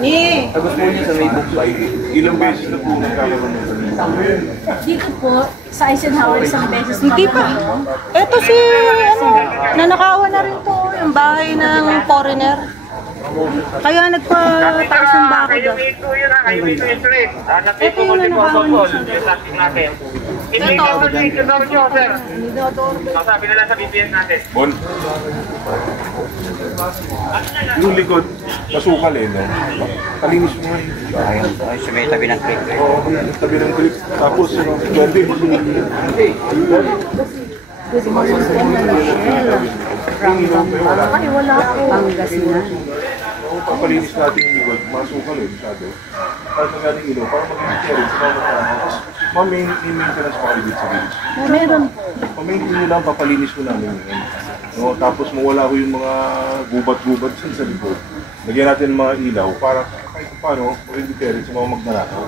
Ni! Tapos po niya sa may buklay, ilang beses na po nagkakaroon ng ganun. Dito po, sa Eisenhower, isang beses Hindi pa. Eto si, nanakawan na rin po yung bahay ng foreigner. Kaya nagpataas ng bako dyan. Ito yun ha, kayo ito yung trip. Ito yung nanakawan niya siya. Yung natin natin. Hindi ka ba dito daw nyo, sir? Sabi na lang sa BPS natin. Bon? Yung likod, masukal eh, no? Kalinis mo nga yun. Ayun, sa may tabi ng creek. Oo, tabi ng clip. Tapos, pwede mo Ay, wala po. Pangasinan. Kapalinis natin yung likod, masukal eh, masyado. Para sa galing ilaw, para mag-clearance sa mga tapos, may maintenance pa kayo dito sa village. Meron. Pamaintain nyo lang, papalinis mo namin yun. No, tapos mawala ko yung mga gubat-gubat sa likod. Lagyan natin ng mga ilaw para kahit paano, mag-clearance sa mga magnanakaw.